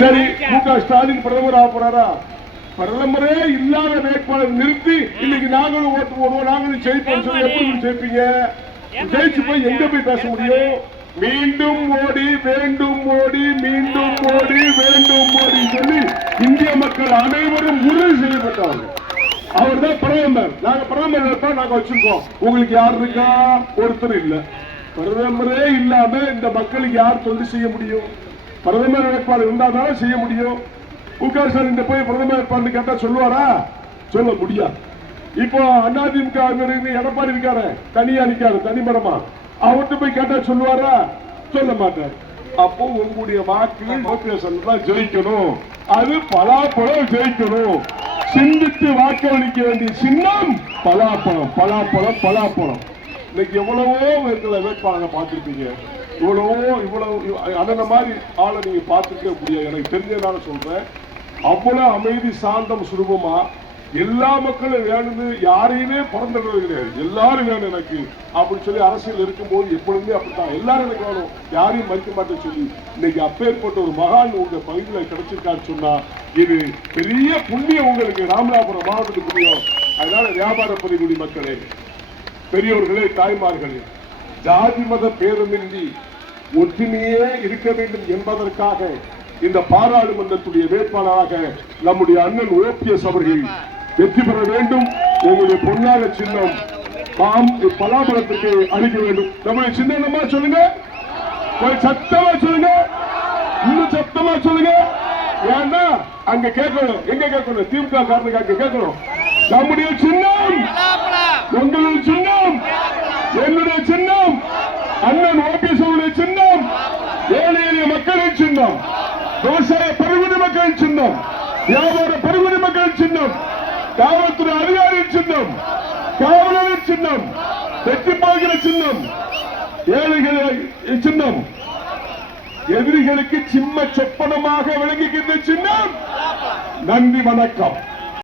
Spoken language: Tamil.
சரி, ஸ்டாலின் பிரதமர் ஆக போறாரா? பிரதமரே இல்லாத வேட்பாளர் நிறுத்தி இன்னைக்கு நாங்களும் ஓட்டு போடுவோம், நாங்களும் ஜெயிப்போம் சொல்லி எப்படி ஜெயிப்பீங்க? ஜெயிச்சு போய் எங்க போய் பேச முடியும்? மீண்டும் மோடி வேண்டும், மோடி மீண்டும் மோடி வேண்டும், மோடி சொல்லி இந்திய மக்கள் அனைவரும் உறுதி செய்யப்பட்டவர்கள். அவர் தான் பிரதமர். நாங்க பிரதமர் நாங்க வச்சிருக்கோம். உங்களுக்கு யார் இருக்கா? ஒருத்தர் இல்ல. பிரதமரே இல்லாம இந்த மக்களுக்கு யார் தொண்டு செய்ய முடியும்? பிரதமர் வேட்பாளர் இருந்தாலும் செய்ய முடியும். உட்கார் இந்த போய் பிரதமர் வேட்பாளர் கேட்டா சொல்லுவாரா? சொல்ல முடியாது. இப்போ அதிமுக எடப்பாடி இருக்காரு, தனியா நிக்காரு, தனிமரமா, அவர்கிட்ட போய் கேட்டா சொல்லுவாரா? சொல்ல மாட்டார். அப்போ உங்களுடைய வாக்குகள் ஜெயிக்கணும். அது பலாப்பழம் ஜெயிக்கணும். சிந்தித்து வாக்களிக்க வேண்டிய சின்னம் பலாப்பழம், பலாப்பழம், பலாப்பழம். இன்னைக்கு எவ்வளவோ வேட்பாளரை பார்த்திருப்பீங்க. இவ்வளவு அந்த மாதிரி ஆளை நீங்க பார்த்துக்க முடியாது. எனக்கு தெரிஞ்சதுனால சொல்றேன். அவ்வளவு அமைதி, சாந்தம், சுலபமா எல்லா மக்களும் வேணும்னு யாரையுமே பிறந்தது கிடையாது. எல்லாரும் வேணும் எனக்கு அப்படின்னு சொல்லி அரசியல் இருக்கும்போது எப்பொழுதுமே அப்படித்தான். எல்லாரும் எனக்கு வேணும், யாரையும் மதிக்க மாட்டேன்னு சொல்லி இன்னைக்கு அப்பேற்பட்ட ஒரு மகான் உங்க பகுதியில் கிடைச்சிருக்கான்னு சொன்னா இது பெரிய புண்ணியம் உங்களுக்கு, ராமநாதபுரம் மாவட்டத்துக்கு புண்ணியம். அதனால வியாபார பதிவுடி மக்களே, பெரியோர்களே, தாய்மார்களே, ஜாதி மத பேதமின்றி ஒற்றுமையே இருக்க வேண்டும் என்பதற்காக இந்த பாராளுமன்றத்துடைய வேட்பாளராக நம்முடைய அண்ணன் ஓபிஎஸ் அவர்கள் வெற்றி பெற வேண்டும். உங்களுடைய பொன்னாக சின்னம் பலாபலத்துக்கு அளிக்க வேண்டும். நம்முடைய சின்னமா சொல்லுங்க, சத்தமா சொல்லுங்க, இன்னும் சத்தமா சொல்லுங்க. ஏன்னா அங்க கேட்கணும், எங்க கேட்கணும்? திமுக காரனுக்கு அங்க கேட்கணும். நம்முடைய சின்னம், உங்களுடைய சின்னம், என்னுடைய சின்னம், அண்ணன் ஓபிஎஸ் அவருடைய சின்னம், ஏழை எளிய மக்களின் சின்னம், விவசாய பருகுடி மக்களின் சின்னம், வியாபார பருகுடி மக்களின் சின்னம், காவல்துறை அதிகாரியின் சின்னம், காவலரின் சின்னம், வெற்றி பார்க்கிற சின்னம், ஏழைகளின் சின்னம், எதிரிகளுக்கு சிம்ம சொப்பனமாக விளங்குகின்ற சின்னம். நன்றி, வணக்கம்.